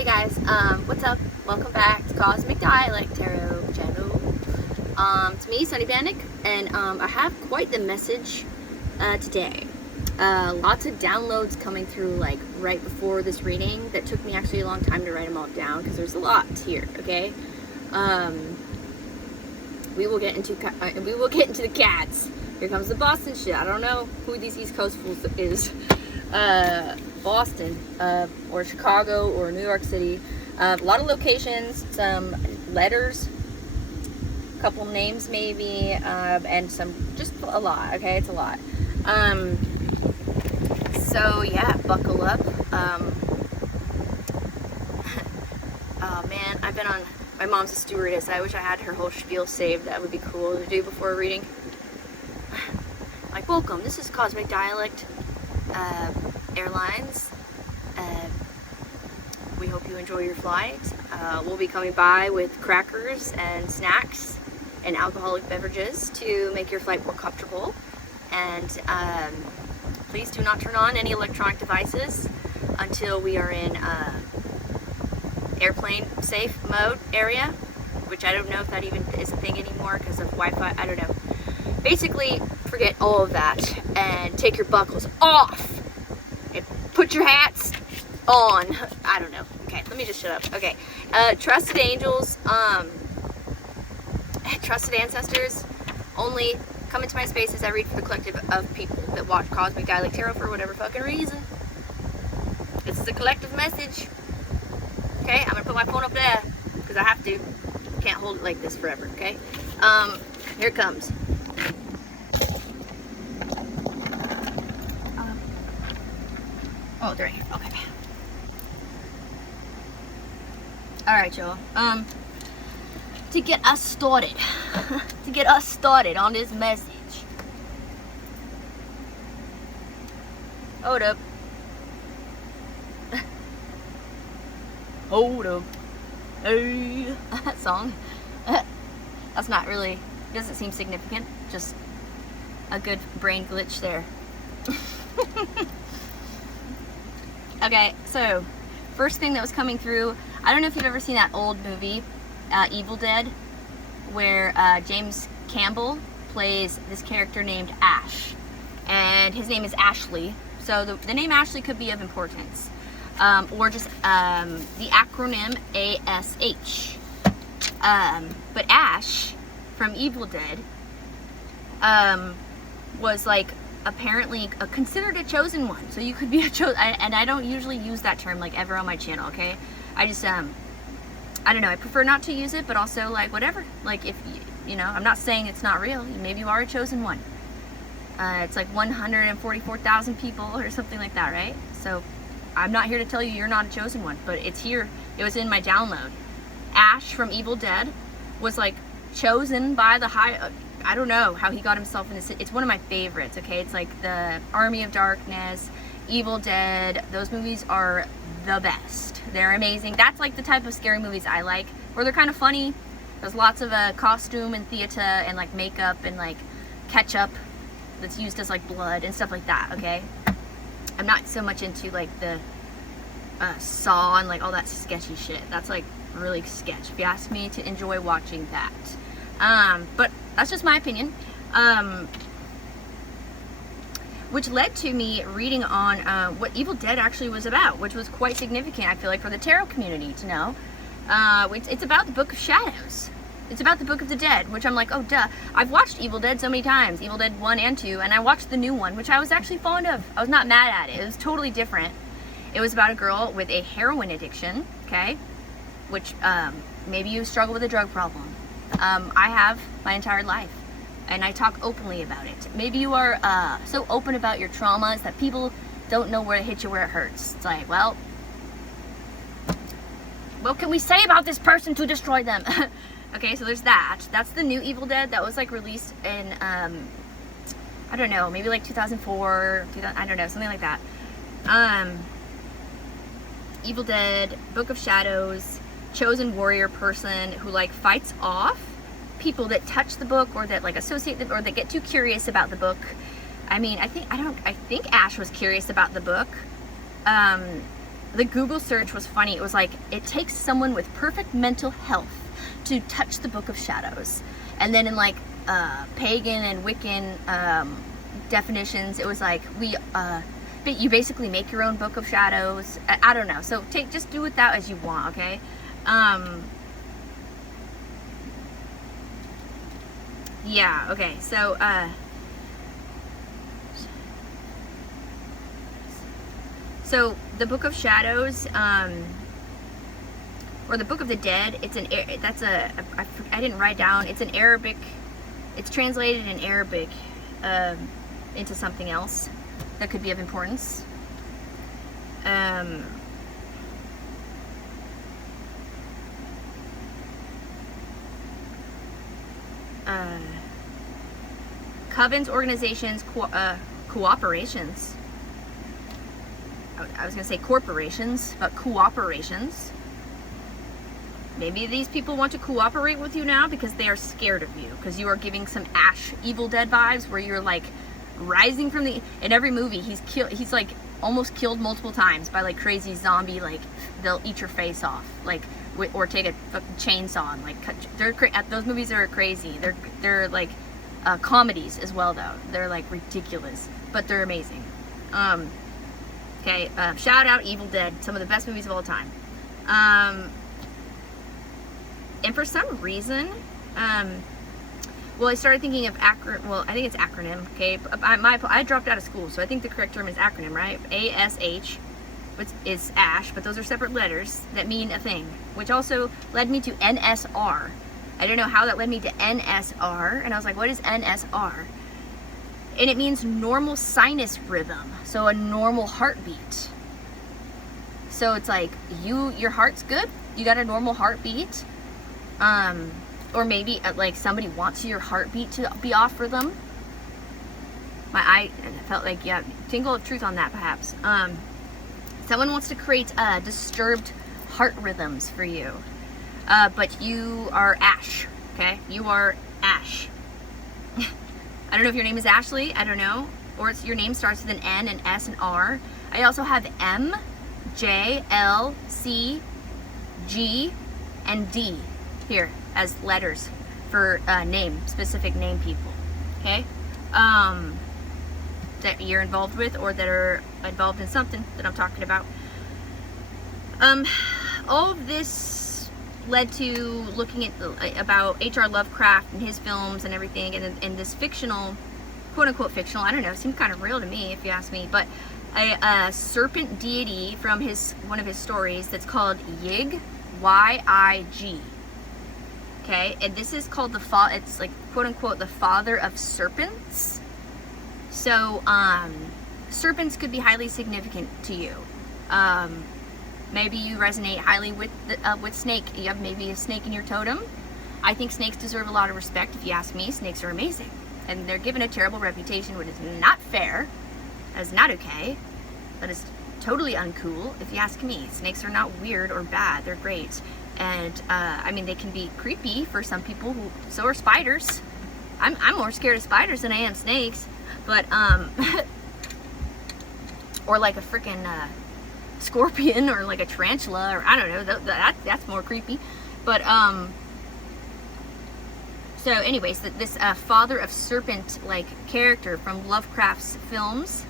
Hey guys, what's up? Welcome back to Cosmic Dialect Tarot channel. It's me, Sunny Panic, and I have quite the message today. Lots of downloads coming through like right before this reading that took me actually a long time to write them all down because there's a lot here. Okay, we will get into the cats. Here comes the Boston shit. I don't know who these East Coast fools is. Boston, or Chicago, or New York City. A lot of locations, some letters, a couple names maybe, and some, just a lot, okay? It's a lot. So yeah, buckle up. Oh man, I've been on, my mom's a stewardess. I wish I had her whole spiel saved. That would be cool to do before a reading. Like, welcome, this is Cosmic Dialect Airlines. We hope you enjoy your flight. We'll be coming by with crackers and snacks and alcoholic beverages to make your flight more comfortable. And please do not turn on any electronic devices until we are in airplane safe mode area, which I don't know if that even is a thing anymore because of Wi-Fi. I don't know. Basically, forget all of that and take your buckles off and put your hats on. I don't know. Okay, let me just shut up. Okay, trusted angels, trusted ancestors, only come into my spaces. I read for the collective of people that watch Cosmic Dialect Tarot for whatever fucking reason. This is a collective message. Okay, I'm gonna put my phone up there because I have to. Can't hold it like this forever. Okay, here it comes. Oh, they're right here. Okay. Alright, y'all. To get us started, on this message. Hold up. Hold up. Hey. That song. That's not really, doesn't seem significant. Just a good brain glitch there. Okay, so first thing that was coming through, I don't know if you've ever seen that old movie, Evil Dead, where James Campbell plays this character named Ash, and his name is Ashley, so the name Ashley could be of importance, or just the acronym ASH, but Ash from Evil Dead was like apparently considered a chosen one, so you could be a chosen, and I don't usually use that term like ever on my channel, okay? I just I don't know, I prefer not to use it, but also like whatever, like if you know, I'm not saying it's not real, maybe you are a chosen one. It's like 144,000 people or something like that, right? So I'm not here to tell you you're not a chosen one, but it's here, it was in my download. Ash from Evil Dead was like chosen by the high, I don't know how he got himself in this. It's one of my favorites, okay? It's like the Army of Darkness, Evil Dead. Those movies are the best. They're amazing. That's like the type of scary movies I like, where they're kind of funny. There's lots of costume and theater and like makeup and like ketchup that's used as like blood and stuff like that, okay? I'm not so much into like the Saw and like all that sketchy shit. That's like really sketch, if you ask me, to enjoy watching that. But that's just my opinion, which led to me reading on what Evil Dead actually was about, which was quite significant, I feel like, for the tarot community to know. It's about the Book of Shadows. It's about the Book of the Dead, which I'm like, oh duh. I've watched Evil Dead so many times, Evil Dead 1 and 2, and I watched the new one, which I was actually fond of. I was not mad at it. It was totally different. It was about a girl with a heroin addiction, okay? Which, maybe you struggle with a drug problem. I have my entire life, and I talk openly about it. Maybe you are so open about your traumas that people don't know where to hit you where it hurts. It's like, well, what can we say about this person to destroy them? Okay, so there's that. That's the new Evil Dead that was like released in, I don't know, maybe like 2004, I don't know, something like that. Evil Dead, Book of Shadows, chosen warrior person who like fights off people that touch the book or that like associate the, or that get too curious about the book. I mean, I think Ash was curious about the book. the Google search was funny. It was like, it takes someone with perfect mental health to touch the Book of Shadows. And then in like pagan and Wiccan definitions, it was like, you basically make your own Book of Shadows. I don't know. So just do with that as you want, okay? Yeah, okay. So the Book of Shadows, or the Book of the Dead, I didn't write down, it's an Arabic, it's translated in Arabic into something else that could be of importance. Covens, organizations, cooperations. I was going to say corporations, but cooperations. Maybe these people want to cooperate with you now because they are scared of you, because you are giving some Ash Evil Dead vibes, where you're like rising from the, in every movie he's like almost killed multiple times by like crazy zombie, like they'll eat your face off, like, or take a fucking chainsaw and like cut. Those movies are crazy. They're like comedies as well, though. They're like ridiculous, but they're amazing. Okay, shout out Evil Dead, some of the best movies of all time. And for some reason, well, I started thinking of I think it's acronym, okay? I dropped out of school, so I think the correct term is acronym, right? ASH, which is Ash, but those are separate letters that mean a thing, which also led me to NSR. I don't know how that led me to NSR, and I was like, what is NSR? And it means normal sinus rhythm, so a normal heartbeat. So it's like, your heart's good, you got a normal heartbeat, or maybe like somebody wants your heartbeat to be off rhythm. I felt like, yeah, tingle of truth on that, perhaps. Someone wants to create disturbed heart rhythms for you, but you are Ash, okay? You are Ash. I don't know if your name is Ashley, I don't know, or your name starts with an N, an S, and R. I also have M, J, L, C, G, and D here as letters for specific name people, okay? That you're involved with, or that are involved in something that I'm talking about. All of this led to looking at about H.R. Lovecraft and his films and everything, and this fictional, quote-unquote fictional, I don't know, it seemed kind of real to me if you ask me, but a serpent deity from one of his stories that's called Yig, Y-I-G. Okay, and this is called it's like quote-unquote the father of serpents. So serpents could be highly significant to you. Maybe you resonate highly with snake. You have maybe a snake in your totem. I think snakes deserve a lot of respect. If you ask me, snakes are amazing, and they're given a terrible reputation, which is not fair. That's not okay. That is totally uncool. If you ask me, snakes are not weird or bad. They're great, and I mean, they can be creepy for some people. So are spiders. I'm more scared of spiders than I am snakes. But or like a freaking scorpion, or like a tarantula, or I don't know, that's more creepy. But so anyways, this father of serpent like character from Lovecraft's films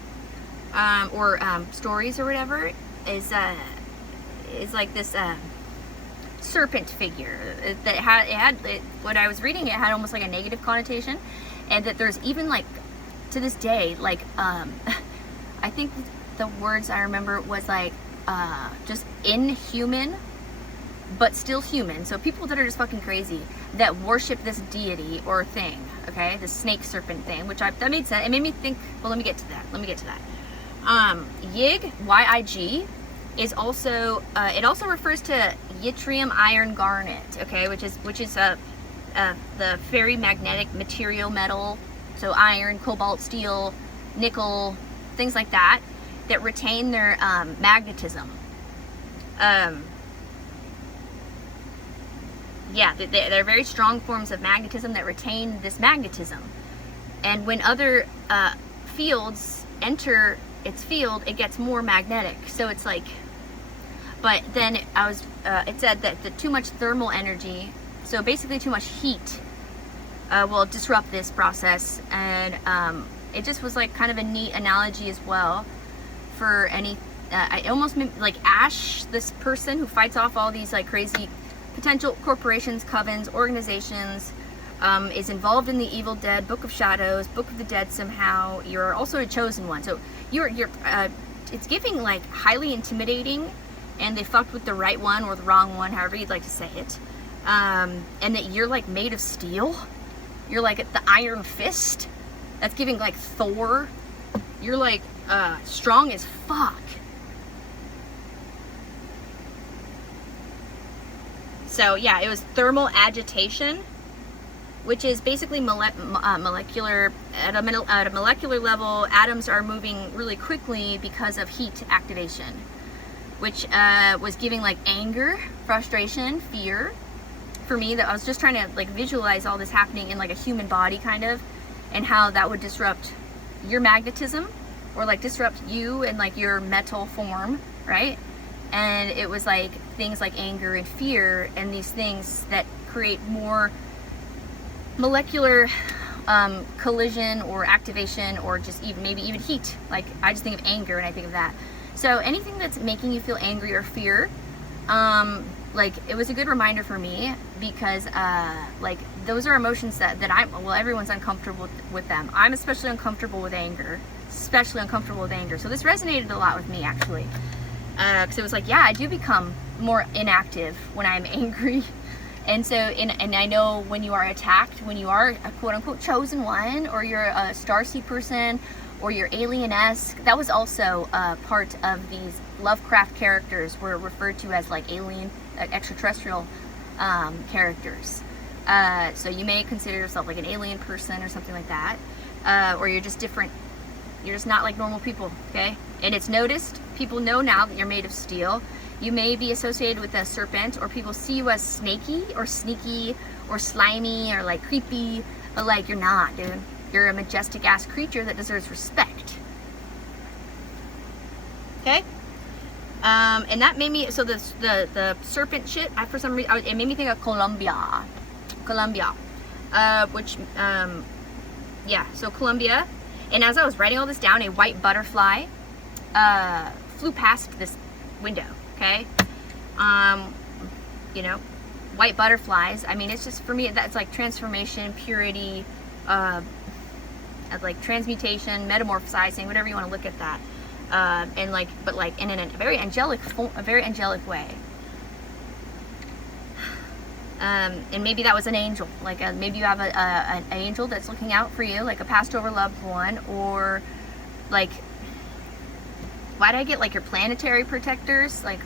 or stories or whatever is like this serpent figure that when I was reading it had almost like a negative connotation, and that there's even like to this day, like I think the words I remember was like just inhuman but still human. So people that are just fucking crazy that worship this deity or thing, okay, the snake serpent thing, which that made sense. It made me think, well, let me get to that. Yig, Y-I-G, is also it also refers to yttrium iron garnet, okay, which is the ferrimagnetic material metal. So iron, cobalt, steel, nickel, things like that retain their magnetism. Yeah, they're very strong forms of magnetism that retain this magnetism. And when other fields enter its field, it gets more magnetic. So it's like But then it said that the too much thermal energy, so basically too much heat, will disrupt this process. And it just was like kind of a neat analogy as well for any, I almost like Ash, this person who fights off all these like crazy potential corporations, covens, organizations, is involved in the Evil Dead, Book of Shadows, Book of the Dead somehow. You're also a chosen one. So it's giving like highly intimidating, and they fucked with the right one or the wrong one, however you'd like to say it. And that you're like made of steel. You're like the Iron Fist. That's giving like Thor. You're like strong as fuck. So yeah, it was thermal agitation, which is basically molecular, at a molecular level, atoms are moving really quickly because of heat activation, which was giving like anger, frustration, fear. For me, that I was just trying to like visualize all this happening in like a human body kind of, and how that would disrupt your magnetism, or like disrupt you and like your metal form, right? And it was like things like anger and fear, and these things that create more molecular collision or activation, or just even maybe even heat. Like I just think of anger and I think of that. So anything that's making you feel angry or fear, like it was a good reminder for me, because like those are emotions that well, everyone's uncomfortable with them. I'm especially uncomfortable with anger, So this resonated a lot with me actually, because it was like, yeah, I do become more inactive when I'm angry. And so, and I know when you are attacked, when you are a quote-unquote chosen one, or you're a starseed person, or you're alien-esque, that was also part of these Lovecraft characters were referred to as like alien, extraterrestrial characters. So you may consider yourself like an alien person or something like that, or you're just different. You're just not like normal people, okay? And it's noticed. People know now that you're made of steel. You may be associated with a serpent, or people see you as snaky or sneaky or slimy or like creepy, but like you're not, dude. You're a majestic ass creature that deserves respect. Okay? And that made me, so the serpent shit, for some reason, it made me think of Columbia, which, yeah, so Columbia. And as I was writing all this down, a white butterfly flew past this window. Okay, you know, white butterflies. I mean, it's just, for me, that's like transformation, purity, like transmutation, metamorphosizing, whatever you want to look at that, and like, but like in a very angelic way. And maybe that was an angel, like maybe you have an angel that's looking out for you, like a passed over loved one, or like, why did I get like your planetary protectors, like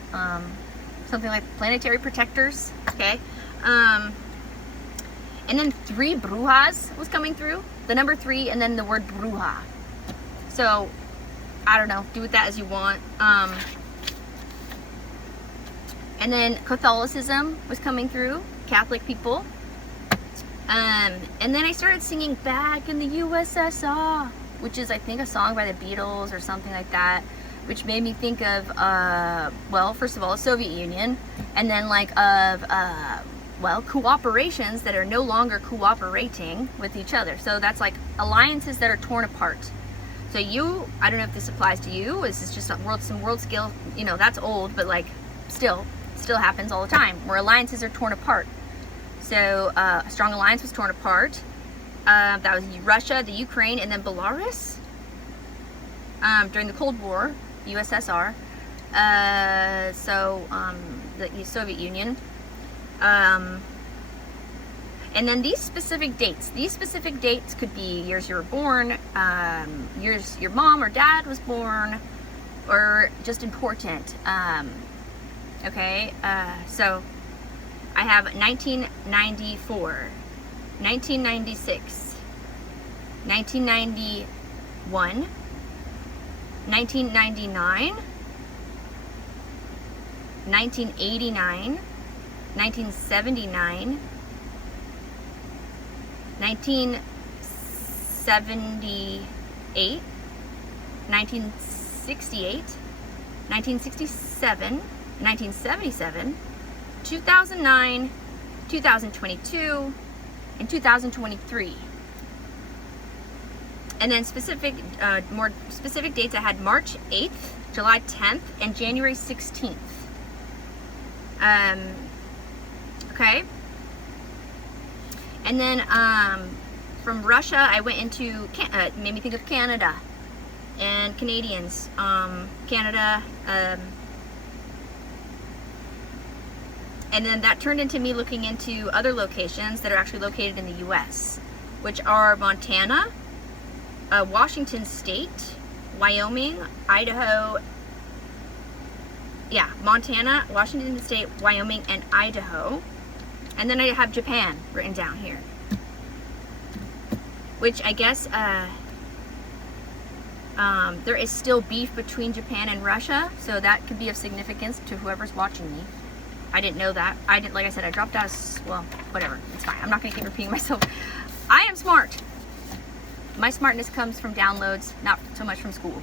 something like planetary protectors, okay? And then 3 brujas was coming through, the number 3, and then the word bruja. So I don't know, do with that as you want. And then Catholicism was coming through, Catholic people. And then I started singing Back in the USSR, which is I think a song by the Beatles or something like that, which made me think of, well, first of all, the Soviet Union, and then like of, well, cooperations that are no longer cooperating with each other. So that's like alliances that are torn apart. So you, I don't know if this applies to you, is this just some world scale, you know, that's old, but like still happens all the time, where alliances are torn apart. So a strong alliance was torn apart. That was Russia, the Ukraine, and then Belarus during the Cold War, USSR. The Soviet Union. And then these specific dates could be years you were born, years your mom or dad was born, or just important. Okay, so I have 1994, 1996, 1991, 1999, 1989, 1979, 1978, 1968, 1967, 1977, 2009, 2022, and 2023. And then specific, more specific dates, I had March 8th, July 10th, and January 16th. Okay. And then from Russia, I went into, made me think of Canada and Canadians. Canada, and then that turned into me looking into other locations that are actually located in the US, which are Montana, Washington State, Wyoming, Idaho, yeah, Montana, Washington State, Wyoming, and Idaho. And then I have Japan written down here, which I guess there is still beef between Japan and Russia, so that could be of significance to whoever's watching me. I didn't know that. I didn't, like I said, I dropped out of, well, whatever, it's fine. I'm not gonna keep repeating myself. I am smart. My smartness comes from downloads, not so much from school.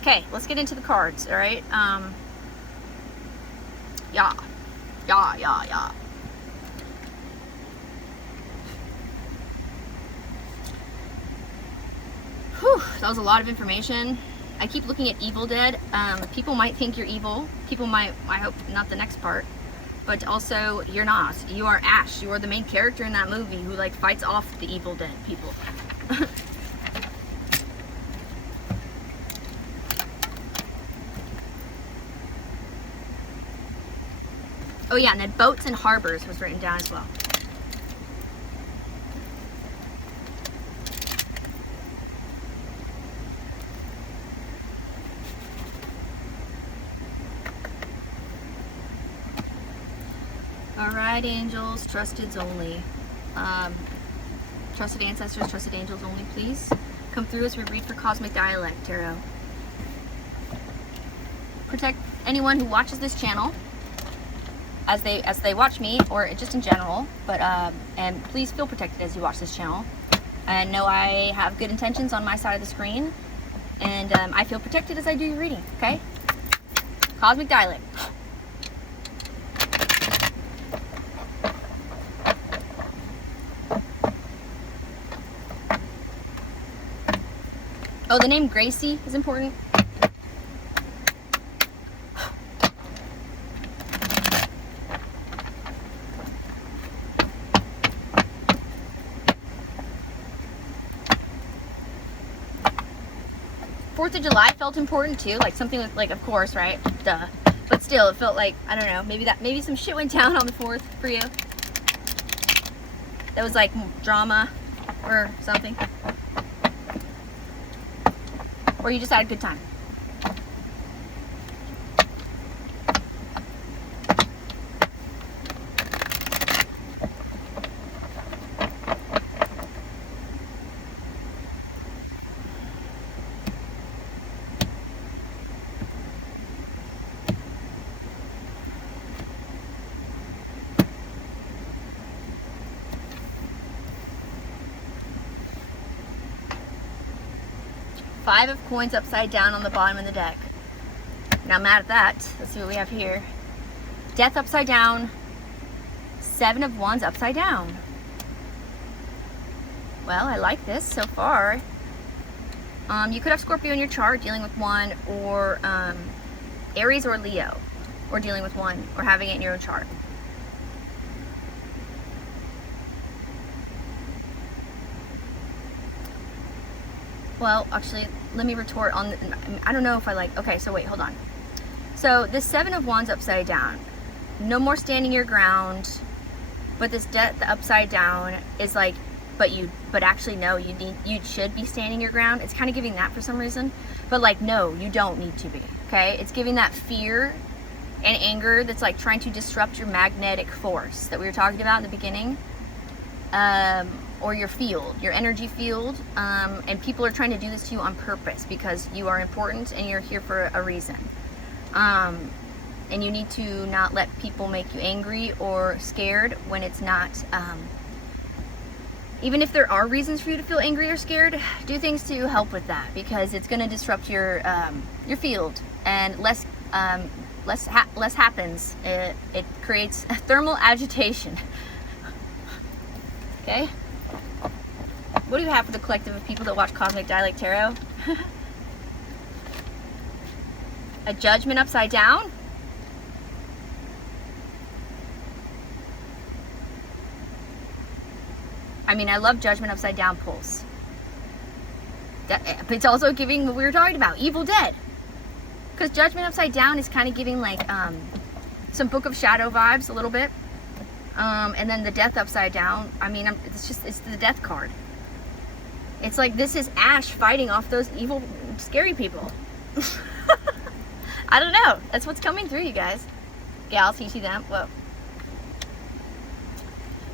Okay, let's get into the cards, all right? Yeah. Whew, that was a lot of information. I keep looking at Evil Dead. People might think you're evil. People might, I hope not the next part, but also you're not. You are Ash. You are the main character in that movie who like fights off the Evil Dead people. Oh yeah, and then boats and harbors was written down as well. Alright, angels, trusteds only. Trusted ancestors, trusted angels only, please. Come through as we read for Cosmic Dialect Tarot. Protect anyone who watches this channel as they watch me, or just in general, but and please feel protected as you watch this channel. And know I have good intentions on my side of the screen, and I feel protected as I do your reading, okay? Cosmic Dialect. Oh, the name Gracie is important. Fourth of July felt important too, like something with, like, of course, right? Duh. But still, it felt like, I don't know, maybe some shit went down on the 4th for you. That was like drama or something. Or you just had a good time. Five of coins upside down on the bottom of the deck. Now I'm mad at that. Let's see what we have here. Death upside down. 7 of wands upside down. Well, I like this so far. You could have Scorpio in your chart dealing with one, or Aries or Leo, or dealing with one, or having it in your chart. Well, actually, let me retort on, I don't know if I like, okay, so wait, hold on. So this 7 of wands upside down, no more standing your ground, but this death upside down is like, but actually no, you should be standing your ground. It's kind of giving that for some reason, but like, no, you don't need to be, okay? It's giving that fear and anger that's like trying to disrupt your magnetic force that we were talking about in the beginning. Or your field, your energy field, and people are trying to do this to you on purpose because you are important and you're here for a reason. And you need to not let people make you angry or scared when it's not, even if there are reasons for you to feel angry or scared, do things to help with that, because it's going to disrupt your field and less happens. It creates thermal agitation. Okay? What do you have for the collective of people that watch Cosmic Dialect Tarot? A judgment upside down? I mean, I love judgment upside down pulls. But it's also giving what we were talking about, Evil Dead. Because judgment upside down is kind of giving like some Book of Shadow vibes a little bit. And then the death upside down, I mean, it's the death card. It's like this is Ash fighting off those evil, scary people. I don't know. That's what's coming through, you guys. Gals, you see them? Whoa.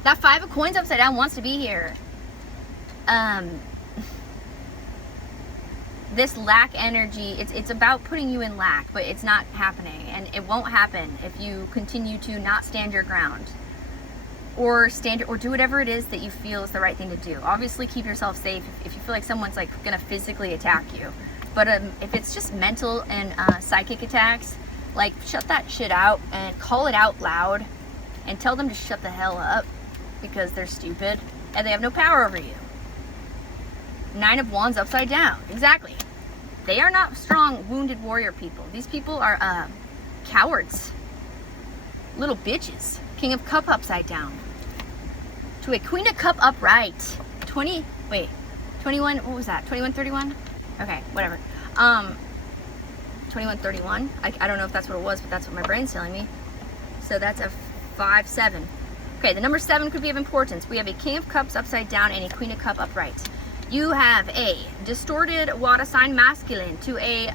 That 5 of Coins upside down wants to be here. This lack energy, it's about putting you in lack, but it's not happening. And it won't happen if you continue to not stand your ground. Or do whatever it is that you feel is the right thing to do. Obviously, keep yourself safe if you feel like someone's like gonna physically attack you. But if it's just mental and psychic attacks, like shut that shit out and call it out loud and tell them to shut the hell up because they're stupid and they have no power over you. 9 of Wands upside down. Exactly. They are not strong, wounded warrior people. These people are cowards. Little bitches. King of Cup upside down. To a Queen of Cup upright. 21, what was that? 2131? Okay, whatever. 2131. I don't know if that's what it was, but that's what my brain's telling me. So that's a 5-7. Okay, the number 7 could be of importance. We have a King of Cups upside down and a Queen of Cup upright. You have a distorted water sign masculine to a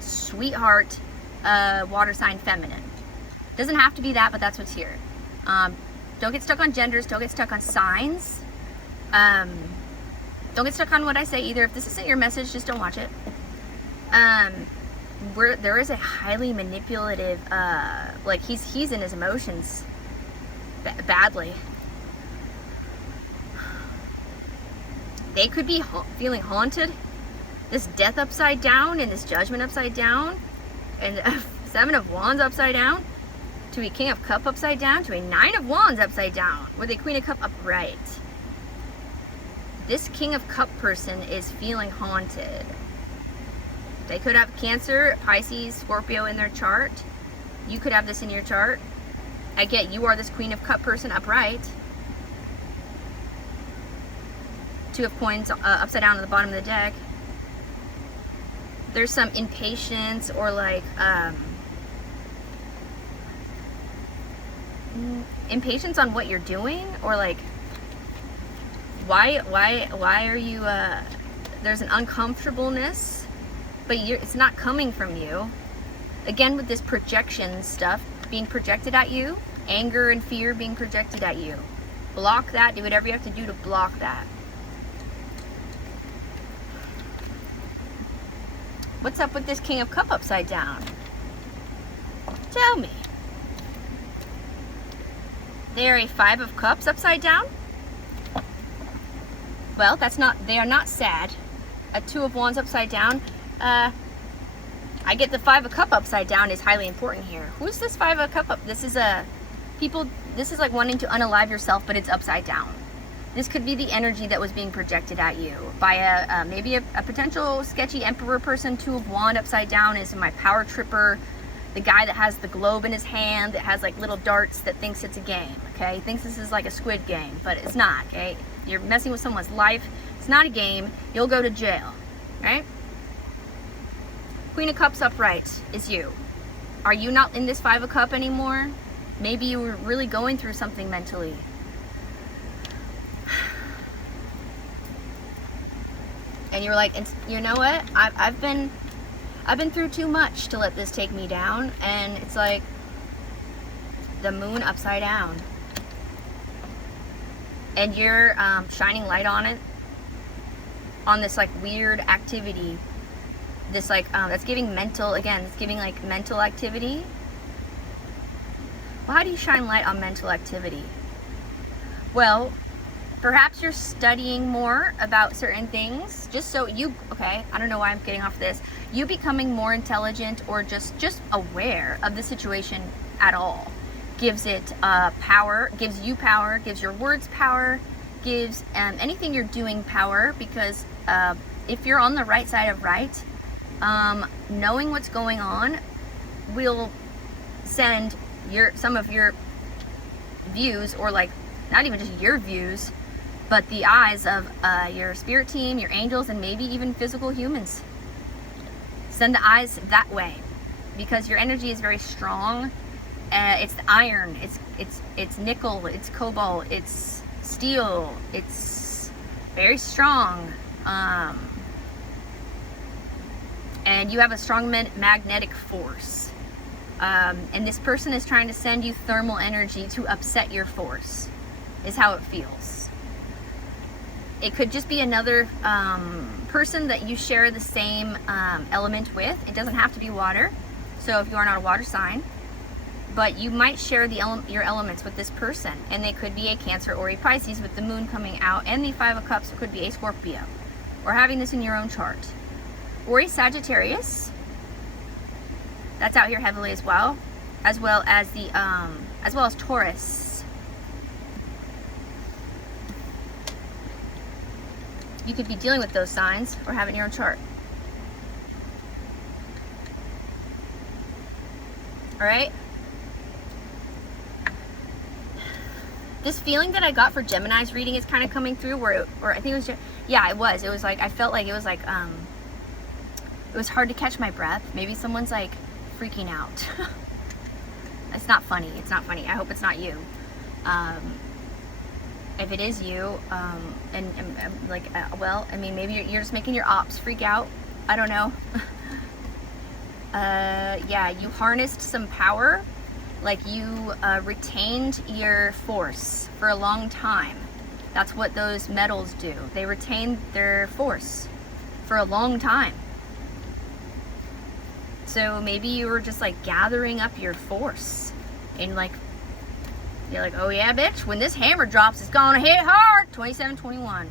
sweetheart water sign feminine. Doesn't have to be that, but that's what's here. Don't get stuck on genders. Don't get stuck on signs. Don't get stuck on what I say either. If this isn't your message, just don't watch it. There is a highly manipulative, like he's in his emotions badly. They could be feeling haunted. This death upside down and this judgment upside down and 7 of Wands upside down to a King of Cup upside down to a 9 of Wands upside down with a Queen of Cup upright. This King of Cup person is feeling haunted. They could have Cancer, Pisces, Scorpio in their chart. You could have this in your chart. I get you are this Queen of Cup person upright. 2 of Coins upside down at the bottom of the deck. There's some impatience or like impatience on what you're doing, or like why are you there's an uncomfortableness, but it's not coming from you. Again, with this projection stuff being projected at you, anger and fear being projected at you. Block that. Do whatever you have to do to block that. What's up with this King of Cup upside down? Tell me. They're a 5 of Cups upside down. Well, they are not sad. A 2 of Wands upside down. I get the 5 of Cup upside down is highly important here. Who's this 5 of Cup up? This is like wanting to unalive yourself, but it's upside down. This could be the energy that was being projected at you by maybe a potential sketchy Emperor person. 2 of Wands upside down is my power tripper. The guy that has the globe in his hand that has like little darts that thinks it's a game, okay? He thinks this is like a Squid Game, but it's not, okay? You're messing with someone's life. It's not a game. You'll go to jail, right? Queen of Cups upright is you. Are you not in this 5 of Cup anymore? Maybe you were really going through something mentally. And you're like, you know what? I've been through too much to let this take me down. And it's like the moon upside down. And you're shining light on it. On this like weird activity. This like, that's giving mental, again, it's giving like mental activity. Well, how do you shine light on mental activity? Well, Perhaps you're studying more about certain things, just so you, okay, I don't know why I'm getting off this. You becoming more intelligent or just aware of the situation at all gives it power, gives you power, gives your words power, gives anything you're doing power, because if you're on the right side of right, knowing what's going on will send some of your views, or like not even just your views, but the eyes of your spirit team, your angels, and maybe even physical humans. Send the eyes that way, because your energy is very strong. It's iron, it's nickel, it's cobalt, it's steel, it's very strong. And you have a strong magnetic force. And this person is trying to send you thermal energy to upset your force, is how it feels. It could just be another person that you share the same element with. It doesn't have to be water, so if you are not a water sign, but you might share your elements with this person, and they could be a Cancer or a Pisces with the moon coming out, and the Five of Cups could be a Scorpio, or having this in your own chart, or a Sagittarius. That's out here heavily as well as the as well as Taurus. You could be dealing with those signs or have it in your own chart. All right. This feeling that I got for Gemini's reading is kind of coming through, or I think it was, yeah, it was like, I felt like it was like, it was hard to catch my breath. Maybe someone's like freaking out. It's not funny. It's not funny. I hope it's not you. If it is you, well, I mean, maybe you're just making your ops freak out. I don't know. Yeah, you harnessed some power, like you retained your force for a long time. That's what those metals do. They retain their force for a long time. So maybe you were just like gathering up your force, and like, you're like, oh yeah, bitch, when this hammer drops, it's gonna hit hard. 27-21.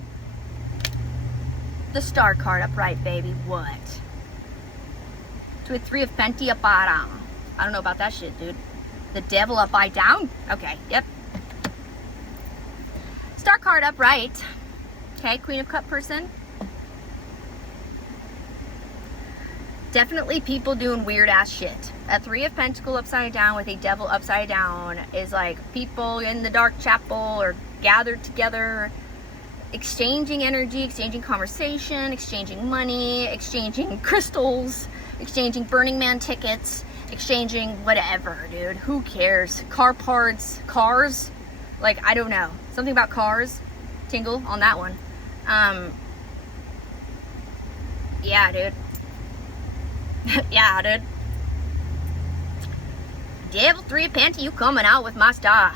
The Star card upright, baby. What? To a Three of Pentacle up bottom. I don't know about that shit, dude. The Devil upside down? Okay, yep. Star card upright. Okay, Queen of Cup person. Definitely people doing weird ass shit. A Three of Pentacles upside down with a Devil upside down is like people in the dark chapel or gathered together, exchanging energy, exchanging conversation, exchanging money, exchanging crystals, exchanging Burning Man tickets, exchanging whatever, dude. Who cares? Car parts, cars, like, I don't know. Something about cars. Tingle on that one. Yeah, dude. Yeah, dude. Devil, Three of Pentacles, you coming out with my star.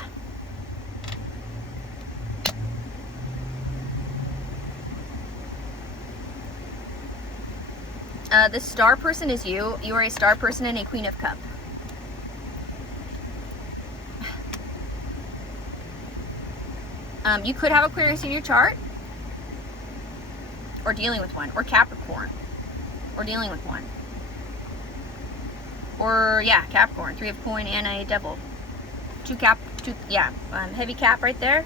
This star person is you. You are a star person and a Queen of Cup. You could have Aquarius in your chart, or dealing with one, or Capricorn, or dealing with one. Or, yeah, Capricorn, Three of Coin and a Devil. Yeah, heavy cap right there.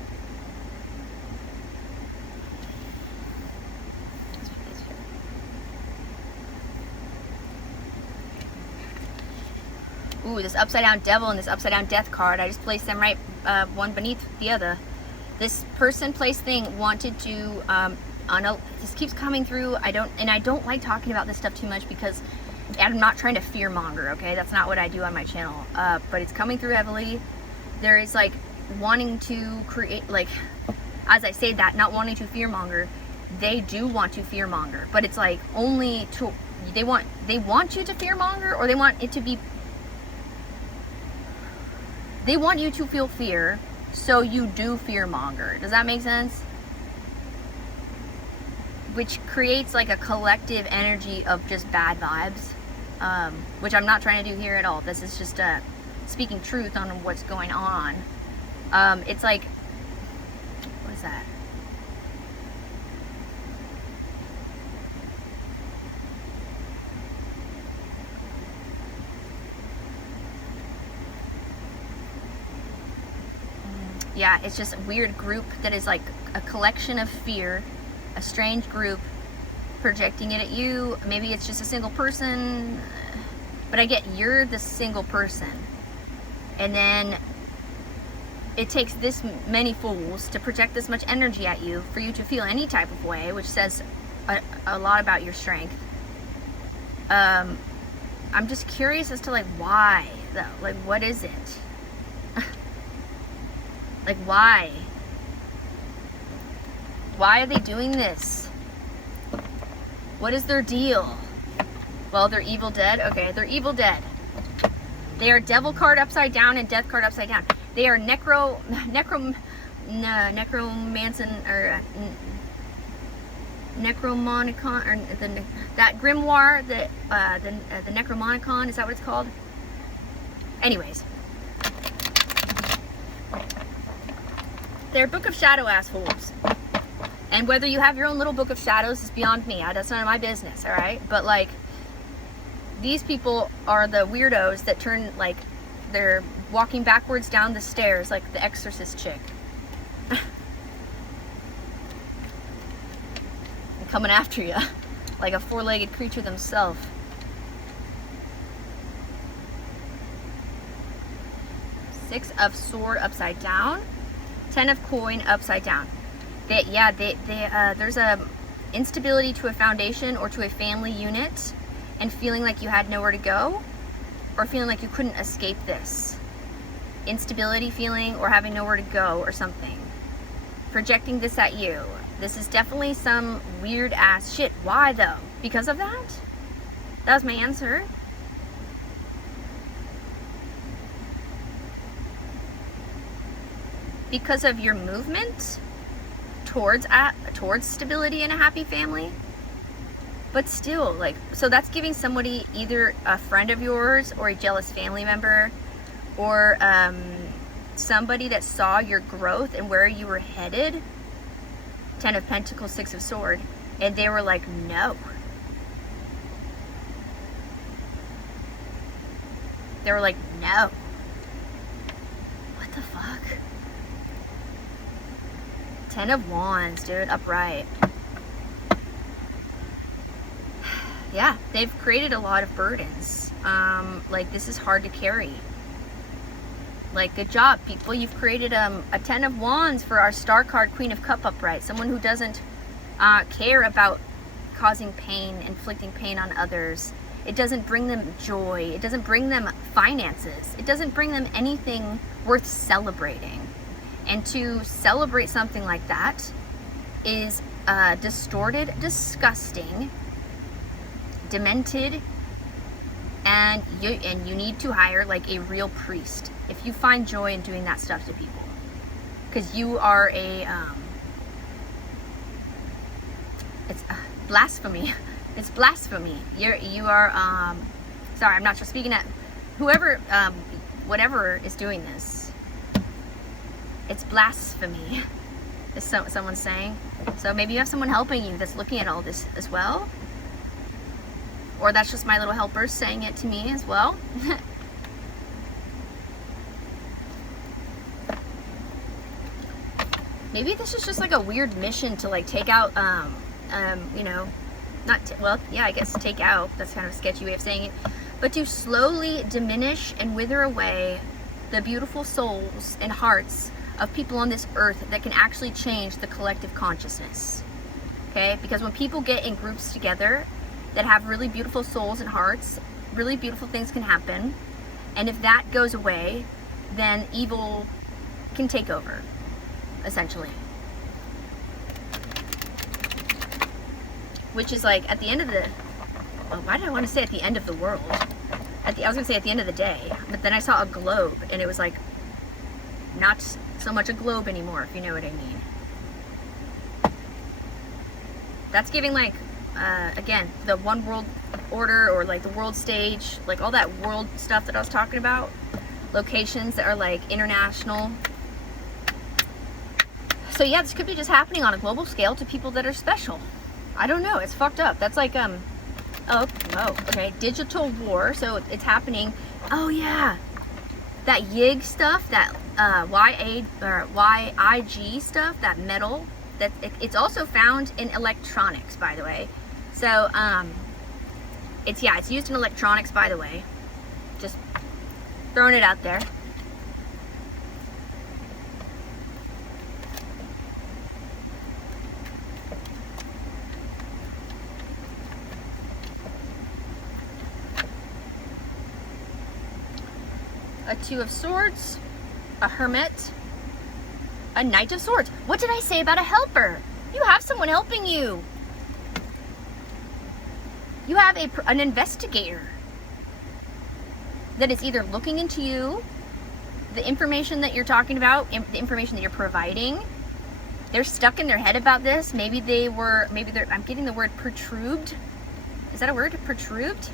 Ooh, this upside down Devil and this upside down Death card. I just placed them right one beneath the other. This person, place, thing wanted to, this keeps coming through. I don't like talking about this stuff too much because I'm not trying to fear monger, okay? That's not what I do on my channel. But it's coming through heavily. There is like wanting to create, like, as I say that, not wanting to fear monger, they do want to fear monger, but it's like only to, they want you to fear monger, or they want it to be, they want you to feel fear, so you do fear monger. Does that make sense? Which creates like a collective energy of just bad vibes, which I'm not trying to do here at all. This is just speaking truth on what's going on. It's like, what is that? Yeah, it's just a weird group that is like a collection of fear, a strange group projecting it at you. Maybe it's just a single person, but I get you're the single person. And then it takes this many fools to project this much energy at you for you to feel any type of way, which says a lot about your strength. I'm just curious as to like why though, like what is it? Like why? Why are they doing this? What is their deal? Well, they're evil dead. Okay, they're evil dead. They are devil card upside down and death card upside down. They are necromancer or necromonicon, or that grimoire, the necromonicon, is that what it's called? Anyways, they're book of shadow ass fools. And whether you have your own little book of shadows is beyond me. That's none of my business, all right? But like, these people are the weirdos that turn, like, they're walking backwards down the stairs like the Exorcist chick. And coming after you like a four-legged creature themselves. Six of sword upside down. 10 of coin upside down. There's a instability to a foundation or to a family unit, and feeling like you had nowhere to go, or feeling like you couldn't escape this. Instability feeling, or having nowhere to go or something. Projecting this at you. This is definitely some weird ass shit. Why though? Because of that? That was my answer. Because of your movement towards stability and a happy family. But still, like, so that's giving somebody, either a friend of yours or a jealous family member, or somebody that saw your growth and where you were headed. 10 of Pentacles, 6 of Sword, and they were like, no. They were like, no. What the fuck? 10 of Wands, dude, upright. Yeah, they've created a lot of burdens. Like, this is hard to carry. Like, good job, people. You've created a 10 of Wands for our star card, Queen of Cup upright. Someone who doesn't care about causing pain, inflicting pain on others. It doesn't bring them joy. It doesn't bring them finances. It doesn't bring them anything worth celebrating. And to celebrate something like that is distorted, disgusting, demented, and you need to hire like a real priest if you find joy in doing that stuff to people, because you are a it's blasphemy. It's blasphemy. You are sorry, I'm not sure, speaking at whoever whatever is doing this. It's blasphemy, is someone's saying. So maybe you have someone helping you that's looking at all this as well. Or that's just my little helpers saying it to me as well. Maybe this is just like a weird mission to like take out, you know, well, yeah, I guess take out, that's kind of a sketchy way of saying it, but to slowly diminish and wither away the beautiful souls and hearts of people on this earth that can actually change the collective consciousness. Okay? Because when people get in groups together that have really beautiful souls and hearts, really beautiful things can happen. And if that goes away, then evil can take over, essentially. Which is like at the end of the, well, why did I want to say at the end of the world? I was going to say at the end of the day, but then I saw a globe, and it was like not so much a globe anymore, if you know what I mean. That's giving like, again, the one world order, or like the world stage, like all that world stuff that I was talking about. Locations that are like international. So yeah, this could be just happening on a global scale to people that are special. I don't know, it's fucked up. That's like, okay, digital war, so it's happening. Oh yeah, that 𝐸𝐬 stuff, that YG stuff, that metal, it's also found in electronics, by the way. So it's used in electronics, by the way. Just throwing it out there. A Two of Swords, a Hermit, a Knight of Swords. What did I say about a helper? You have someone helping you. You have an investigator that is either looking into you, the information that you're talking about, the information that you're providing. They're stuck in their head about this. Maybe they're, I'm getting the word perturbed. Is that a word? Perturbed?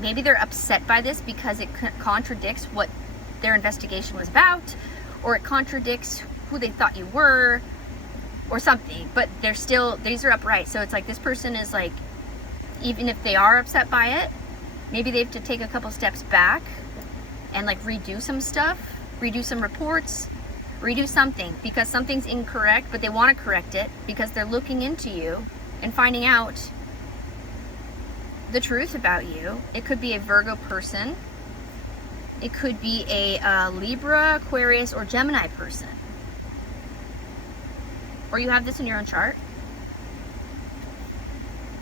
Maybe they're upset by this because it contradicts what their investigation was about, or it contradicts who they thought you were, or something. But they're still, these are upright. So it's like this person is like, even if they are upset by it, maybe they have to take a couple steps back and like redo some stuff, redo some reports, redo something, because something's incorrect, but they want to correct it because they're looking into you and finding out the truth about you. It could be a Virgo person. It could be a Libra, Aquarius, or Gemini person. Or you have this in your own chart.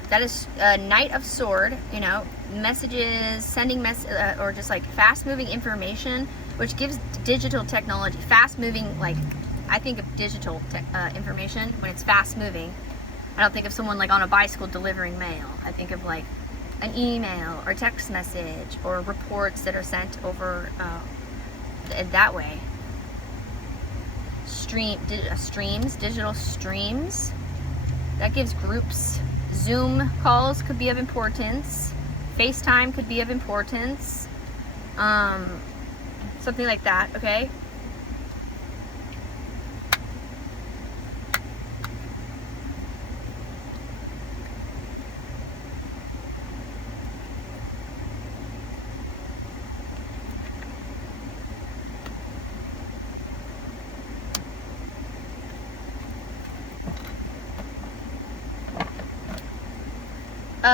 That is a Knight of Sword, you know, messages, sending or just like fast-moving information, which gives digital technology. Fast-moving, like, I think of digital information when it's fast-moving. I don't think of someone like on a bicycle delivering mail. I think of like an email or text message or reports that are sent over that way. Digital streams. That gives groups. Zoom calls could be of importance. FaceTime could be of importance. Something like that, okay?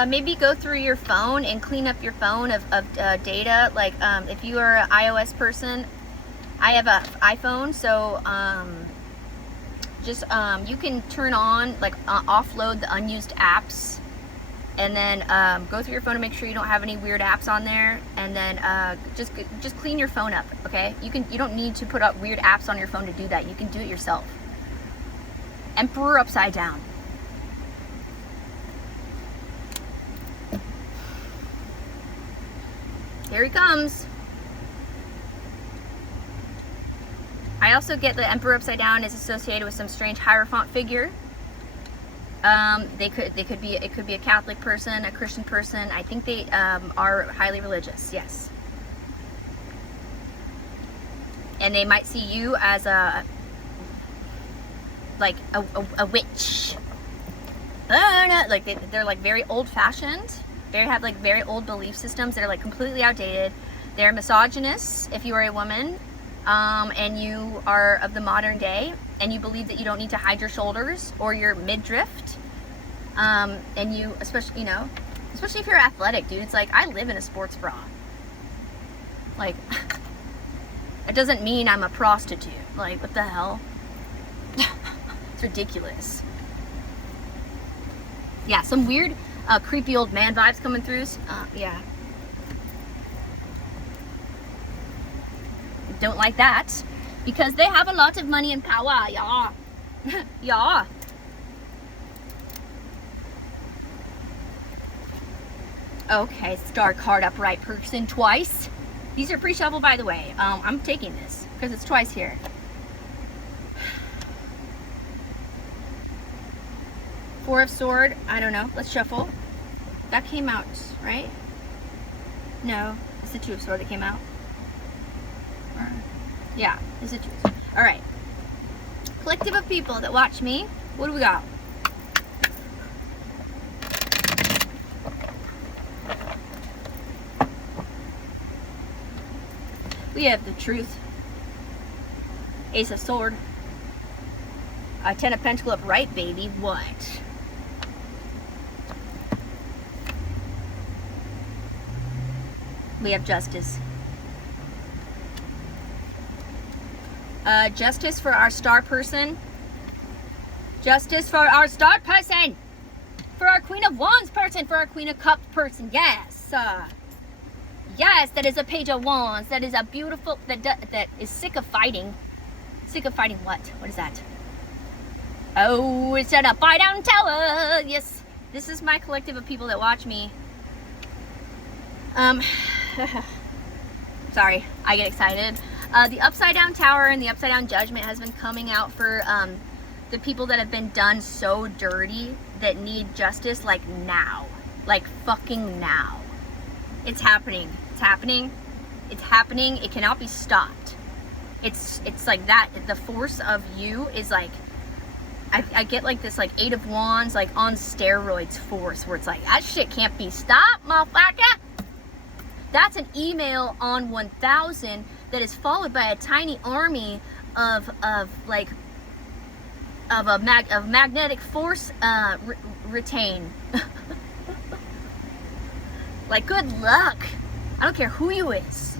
Maybe go through your phone and clean up your phone of data. Like if you are an iOS person, I have an iPhone, so you can turn on, like offload the unused apps, and then go through your phone and make sure you don't have any weird apps on there, and then just clean your phone up, okay? You don't need to put up weird apps on your phone to do that. You can do it yourself. Emperor upside down. Here he comes. I also get the Emperor upside down is associated with some strange Hierophant figure. It could be a Catholic person, a Christian person. I think they are highly religious. Yes. And they might see you as a witch. Like they're like very old-fashioned. They have like very old belief systems that are like completely outdated. They're misogynists if you are a woman, and you are of the modern day, and you believe that you don't need to hide your shoulders or your midriff, and you, especially if you're athletic, dude. It's like, I live in a sports bra. Like, it doesn't mean I'm a prostitute. Like, what the hell? It's ridiculous. Yeah, some weird creepy old man vibes coming through. Yeah. Don't like that because they have a lot of money and power. Yeah. Yeah. Okay, star card upright person twice. These are pre-shuffled, by the way. I'm taking this because it's twice here. Four of Sword. I don't know. Let's shuffle. That came out, right? No, it's the Two of Sword that came out. Yeah, it's the Two of Sword. All right. Collective of people that watch me. What do we got? We have the Truth. Ace of Sword. Ten of Pentacle upright, baby. What? We have Justice. Justice for our star person. Justice for our star person. For our Queen of Wands person. For our Queen of Cups person. Yes. Yes, that is a Page of Wands. That is a beautiful, that is sick of fighting. Sick of fighting what? What is that? Oh, it's an upside down tower. Yes. This is my collective of people that watch me. Sorry, I get excited. The upside down tower and the upside down judgment has been coming out for the people that have been done so dirty that need justice, like now. Like fucking now. It's happening. It's happening. It's happening. It cannot be stopped. It's like that. The force of you is like, I get like this like 8 of Wands, like on steroids force, where it's like, that shit can't be stopped, motherfucker. That's an email on 1000 that is followed by a tiny army of magnetic force retain. Like, good luck. I don't care who you is.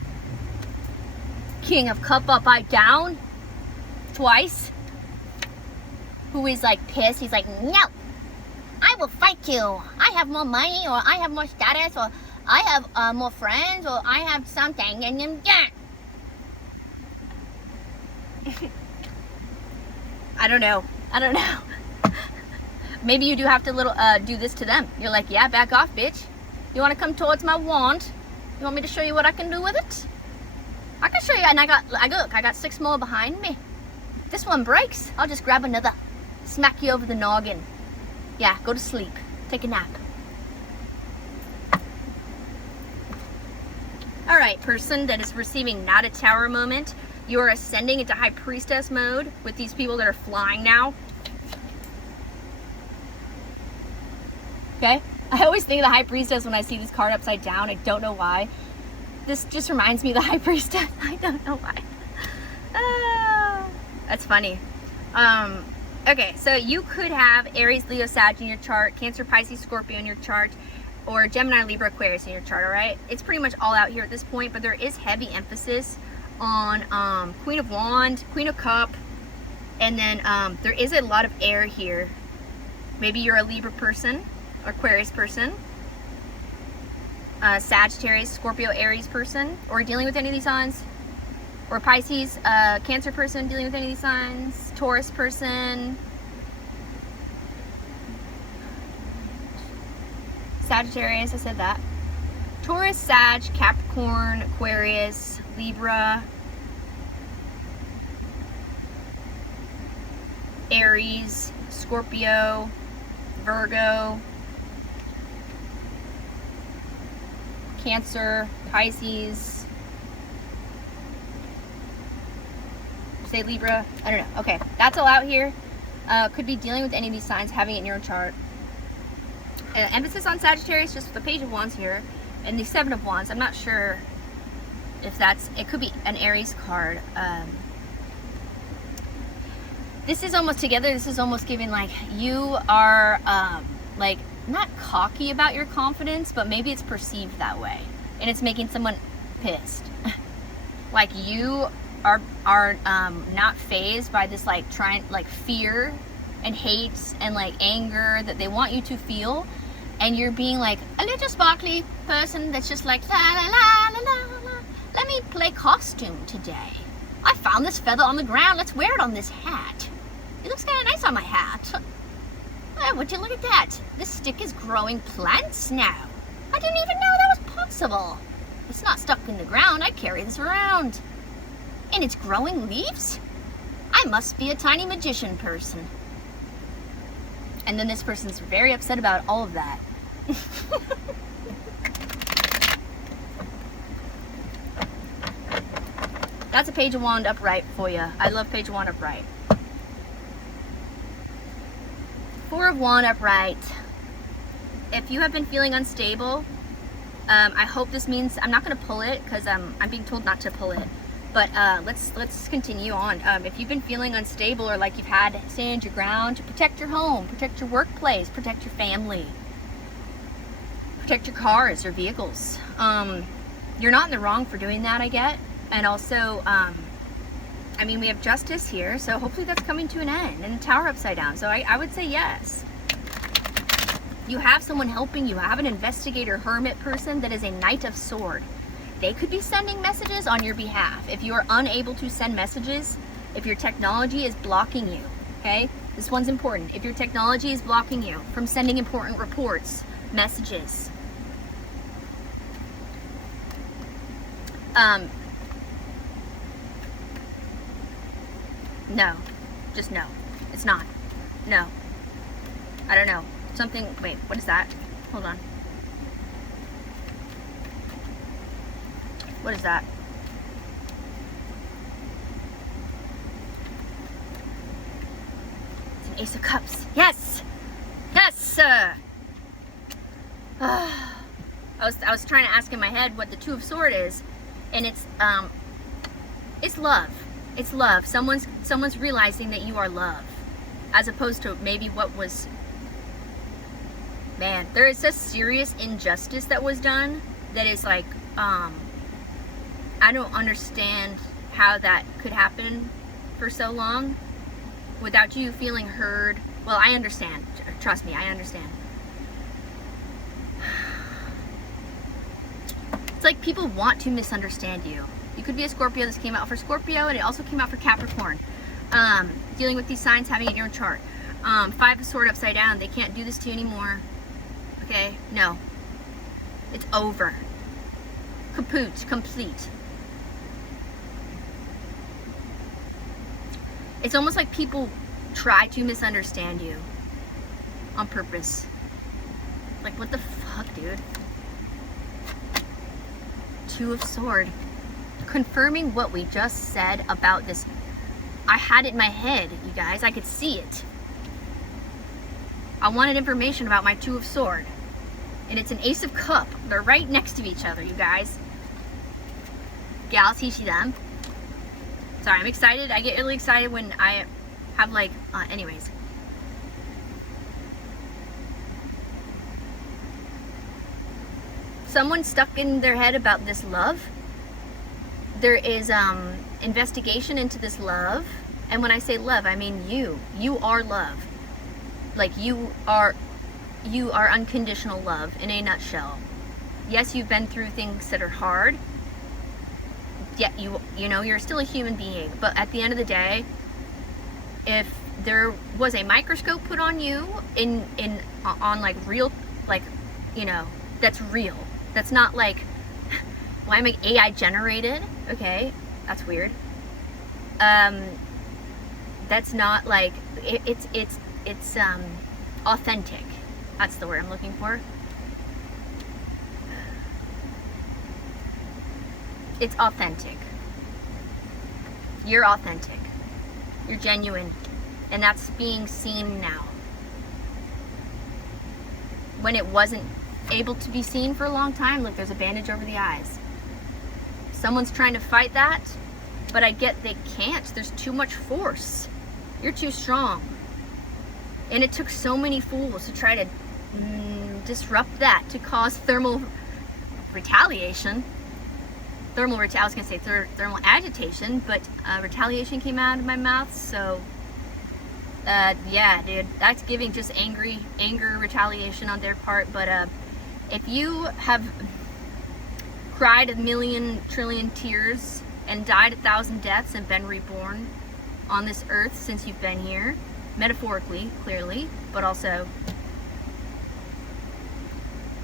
King of Cup upside down twice. Who is like pissed. He's like, no, I will fight you. I have more money, or I have more status, or I have more friends, or I have something, and then yeah. I don't know. Maybe you do have to do this to them. You're like, yeah, back off, bitch. You want to come towards my wand? You want me to show you what I can do with it? I can show you. And I got 6 more behind me. If this one breaks, I'll just grab another. Smack you over the noggin. Yeah, go to sleep. Take a nap. Alright, person that is receiving not a tower moment. You are ascending into High Priestess mode with these people that are flying now. Okay? I always think of the High Priestess when I see this card upside down. I don't know why. This just reminds me of the High Priestess. I don't know why. That's funny. Okay, so you could have Aries, Leo, Sag in your chart, Cancer, Pisces, Scorpio in your chart, or Gemini, Libra, Aquarius in your chart, alright? It's pretty much all out here at this point, but there is heavy emphasis on Queen of Wands, Queen of Cup, and then there is a lot of air here. Maybe you're a Libra person, or Aquarius person, Sagittarius, Scorpio, Aries person, or dealing with any of these signs, or Pisces, Cancer person dealing with any of these signs, Taurus person, Sagittarius, I said that, Taurus, Sag, Capricorn, Aquarius, Libra, Aries, Scorpio, Virgo, Cancer, Pisces, say Libra, I don't know. Okay, that's all out here. Could be dealing with any of these signs, having it in your chart. Emphasis on Sagittarius, just with the Page of Wands here, and the 7 of Wands. I'm not sure if that's, it could be an Aries card. This is almost together. This is almost giving like you are like not cocky about your confidence, but maybe it's perceived that way, and it's making someone pissed. Like you are not fazed by this like fear and hate and like anger that they want you to feel, and you're being like a little sparkly person that's just like la la la la la la. Let me play costume today. I found this feather on the ground. Let's wear it on this hat. It looks kind of nice on my hat. Oh, would you look at that? This stick is growing plants now. I didn't even know that was possible. It's not stuck in the ground. I carry this around. And it's growing leaves? I must be a tiny magician person. And then this person's very upset about all of that. That's a Page of Wands upright for you. I love Page of Wands upright. 4 of Wands upright. If you have been feeling unstable, I hope this means, I'm not going to pull it because I'm being told not to pull it. But let's continue on. If you've been feeling unstable, or like you've had to stand your ground to protect your home, protect your workplace, protect your family, protect your cars or vehicles, you're not in the wrong for doing that, I get. And also, I mean, we have justice here, so hopefully that's coming to an end, and the Tower upside down. So I would say yes. You have someone helping you. I have an investigator hermit person that is a Knight of Sword. They could be sending messages on your behalf. If you are unable to send messages, if your technology is blocking you, okay? This one's important. If your technology is blocking you from sending important reports, messages, no, just no. It's not. No. I don't know. Something, wait, what is that? Hold on. What is that? It's an Ace of Cups. Yes! Yes! I was trying to ask in my head what the Two of Swords is, and it's love. It's love. Someone's realizing that you are love, as opposed to maybe what was. Man, there is a serious injustice that was done that is like, I don't understand how that could happen for so long without you feeling heard. Well, I understand. Trust me, I understand. It's like people want to misunderstand you. You could be a Scorpio. This came out for Scorpio, and it also came out for Capricorn. Dealing with these signs, having it in your own chart. Five of Swords upside down. They can't do this to you anymore. Okay? No. It's over. Kaput. Complete. It's almost like people try to misunderstand you on purpose. Like, what the fuck, dude? Two of Swords. Confirming what we just said about this. I had it in my head, you guys. I could see it. I wanted information about my Two of Swords. And it's an Ace of Cup. They're right next to each other, you guys. Gals, them. Sorry, I'm excited. I get really excited when I have like, anyways. Someone's stuck in their head about this love. There is investigation into this love. And when I say love, I mean you. You are love. Like you are unconditional love in a nutshell. Yes, you've been through things that are hard. Yet you know, you're still a human being. But at the end of the day, if there was a microscope put on you on like real, like, you know, that's real. That's not like, why am I AI generated? Okay, that's weird. That's not like, it's authentic. That's the word I'm looking for. It's authentic. You're authentic. You're genuine. And that's being seen now. When it wasn't able to be seen for a long time, look, there's a bandage over the eyes. Someone's trying to fight that, but I get they can't. There's too much force. You're too strong. And it took so many fools to try to disrupt that, to cause thermal retaliation. I was gonna say thermal agitation, but retaliation came out of my mouth, so yeah, dude, that's giving just anger retaliation on their part. But if you have cried a million trillion tears and died 1,000 deaths and been reborn on this earth since you've been here, metaphorically, clearly, but also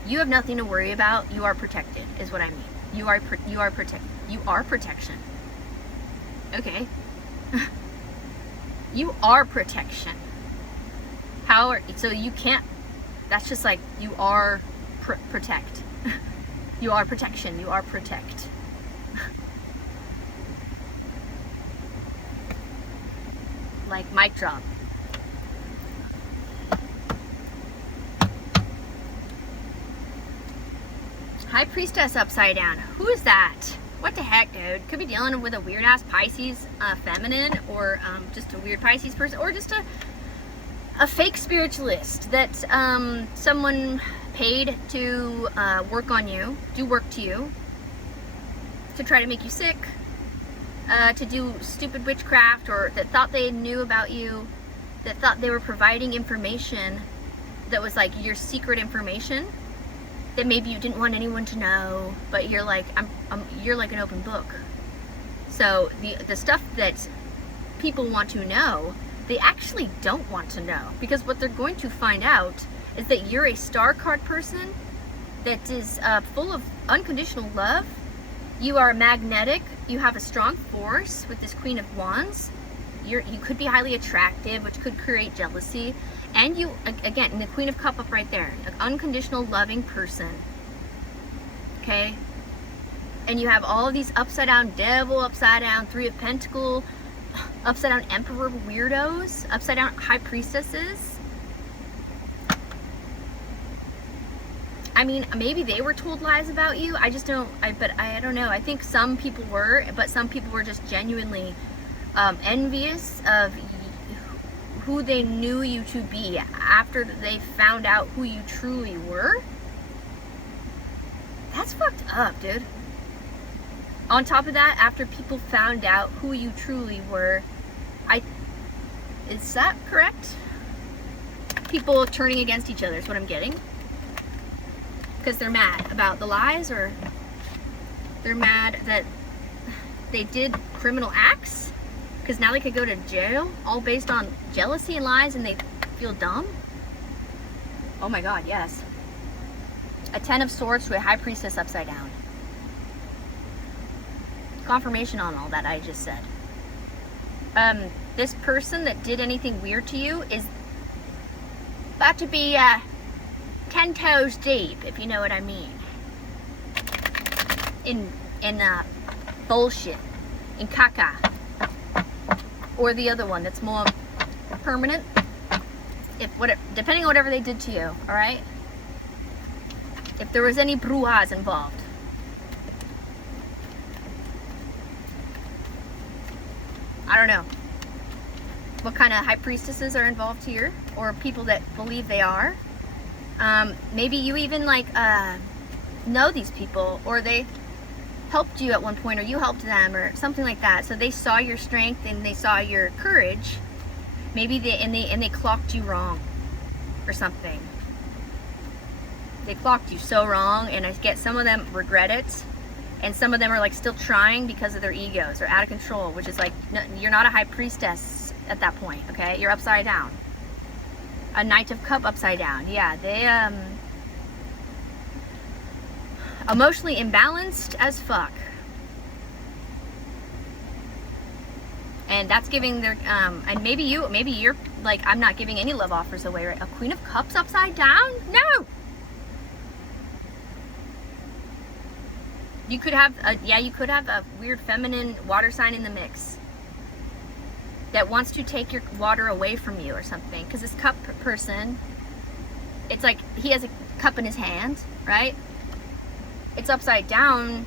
you have nothing to worry about. You are protected, is what I mean. You are protected. You are protection. Okay. You are protection. So you can't, that's just like, you are protect. You are protection. You are protect. Like, mic drop. High Priestess upside down. Who is that? What the heck, dude? Could be dealing with a weird ass Pisces feminine, or just a weird Pisces person, or just a fake spiritualist that someone paid to work on you, do work to you, to try to make you sick, to do stupid witchcraft, or that thought they knew about you, that thought they were providing information that was like your secret information that maybe you didn't want anyone to know, but you're like, you're like an open book. So the stuff that people want to know, they actually don't want to know, because what they're going to find out is that you're a star card person that is full of unconditional love. You are magnetic. You have a strong force with this Queen of Wands. You could be highly attractive, which could create jealousy. And you, again, in the Queen of Cups up right there, an unconditional loving person. Okay? And you have all of these upside down devil, upside down Three of Pentacles, upside down Emperor weirdos, upside down High Priestesses. I mean, maybe they were told lies about you. I just don't, but I don't know. I think some people were, but some people were just genuinely envious of who they knew you to be after they found out who you truly were. That's fucked up, dude. On top of that, after people found out who you truly were, is that correct? People turning against each other is what I'm getting. Because they're mad about the lies, or they're mad that they did criminal acts, because now they could go to jail, all based on jealousy and lies, and they feel dumb. Oh my God, yes. A 10 of Swords to a High Priestess upside down. Confirmation on all that I just said. This person that did anything weird to you is about to be 10 toes deep, if you know what I mean. In bullshit, in caca. Or the other one that's more permanent, depending on whatever they did to you, all right? If there was any brujas involved. I don't know what kind of High Priestesses are involved here, or people that believe they are. Maybe you even like know these people, or they helped you at one point, or you helped them, or something like that. So they saw your strength and they saw your courage. Maybe they clocked you wrong or something. They clocked you so wrong, and I get some of them regret it, and some of them are like still trying because of their egos, or out of control, which is like, no, you're not a High Priestess at that point, okay? You're upside down. A Knight of Cups upside down. Yeah, they emotionally imbalanced as fuck. And that's giving their and maybe you're like, I'm not giving any love offers away, right? A Queen of Cups upside down? No. You could have a weird feminine water sign in the mix that wants to take your water away from you or something. Because this cup person, it's like he has a cup in his hand, right? It's upside down,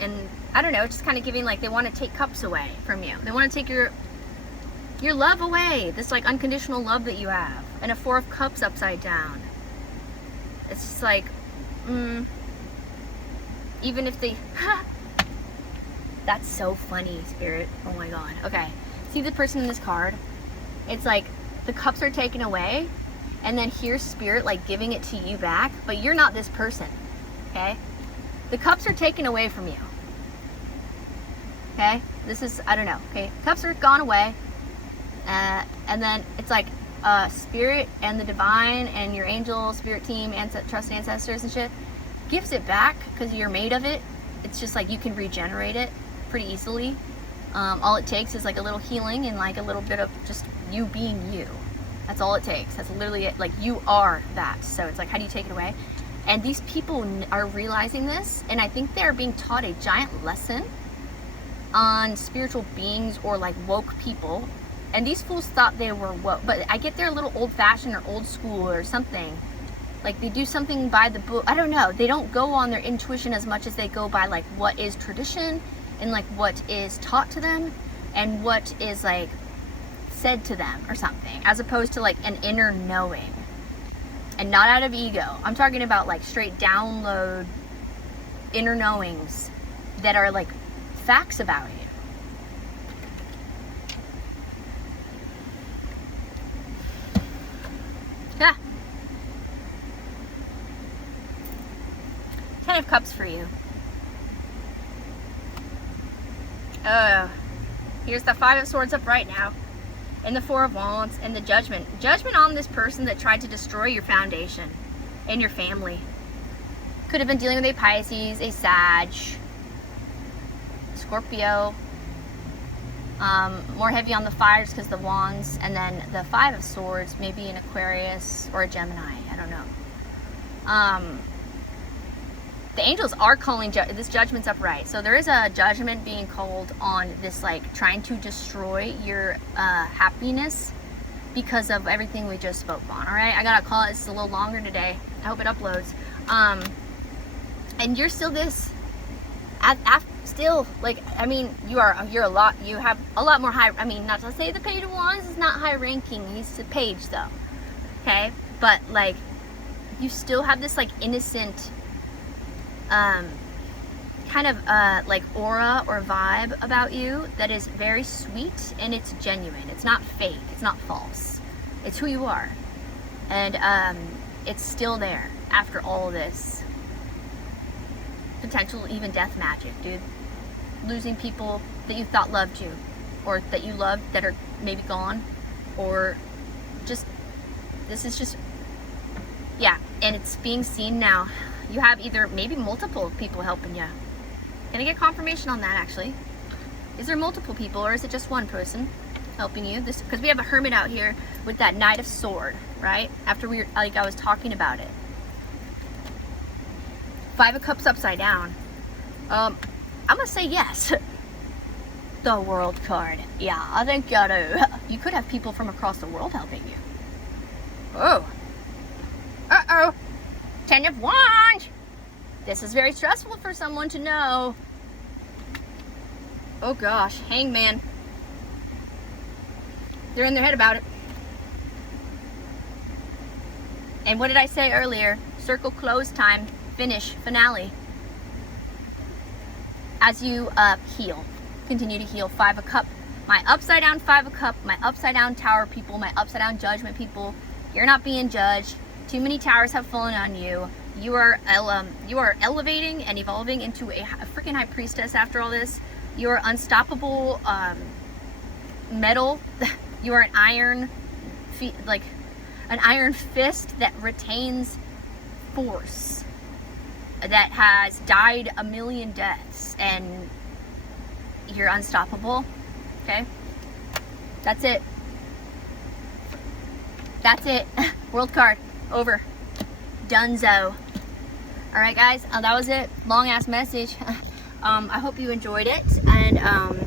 and I don't know, it's just kind of giving like they want to take cups away from you. They want to take your love away, this like unconditional love that you have. And a Four of Cups upside down. It's just like, even if they, that's so funny, Spirit. Oh my God. Okay. See the person in this card? It's like the cups are taken away, and then here's Spirit like giving it to you back, but you're not this person. Okay? The cups are taken away from you. Okay? This is, I don't know. Okay? Cups are gone away. And then it's like Spirit and the divine and your angel, spirit team, trust ancestors and shit gives it back, because you're made of it. It's just like you can regenerate it pretty easily. All it takes is like a little healing and like a little bit of just you being you. That's all it takes. That's literally it. Like, you are that. So it's like, how do you take it away? And these people are realizing this, and I think they're being taught a giant lesson on spiritual beings or like woke people. And these fools thought they were woke, but I get they're a little old-fashioned or old school or something. Like they do something by the book. I don't know. They don't go on their intuition as much as they go by like what is tradition and like what is taught to them and what is like said to them or something, as opposed to like an inner knowing, and not out of ego. I'm talking about like straight download inner knowings that are like facts about you. Yeah. 10 of Cups for you. Here's the 5 of Swords up right now, and the 4 of Wands, and the Judgment. Judgment on this person that tried to destroy your foundation and your family. Could have been dealing with a Pisces, a Sag, Scorpio. More heavy on the fires because the Wands, and then the 5 of Swords, maybe an Aquarius or a Gemini. I don't know. The angels are calling, this judgment's upright. So there is a judgment being called on this, like, trying to destroy your happiness because of everything we just spoke on, all right? I gotta call it, it's a little longer today. I hope it uploads. And you're still this, still, like, I mean, you have a lot more high, I mean, not to say the Page of Wands is not high ranking, he's a page though, okay? But, like, you still have this, like, innocent, kind of like aura or vibe about you that is very sweet, and it's genuine. It's not fake, it's not false, it's who you are. And it's still there after all this potential, even death magic, dude. Losing people that you thought loved you, or that you loved that are maybe gone, or just, this is just, yeah. And it's being seen now. You have either maybe multiple people helping you. Can I get confirmation on that, actually? Is there multiple people, or is it just one person helping you? This, because we have a Hermit out here with that Knight of Sword, right? After we were, like, I was talking about it. 5 of Cups upside down. I'm gonna say yes. The World card. Yeah, I think you do. You could have people from across the world helping you. Oh. Uh-oh. 10 of Wands. This is very stressful for someone to know. Oh gosh, Hangman. They're in their head about it. And what did I say earlier? Circle close time, finish, finale. As you heal, continue to heal. 5 of Cups. My upside down 5 of Cups, my upside down Tower people, my upside down Judgment people. You're not being judged. Too many towers have fallen on you. You are elevating and evolving into a freaking High Priestess after all this. You are unstoppable metal. You are an iron, like an iron fist that retains force, that has died a million deaths, and you're unstoppable. Okay, that's it. That's it. World card. Over. Dunzo. Alright guys, that was it. Long ass message. I hope you enjoyed it, and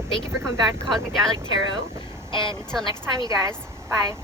thank you for coming back to Cosmic Dialect Tarot, and until next time, you guys, bye.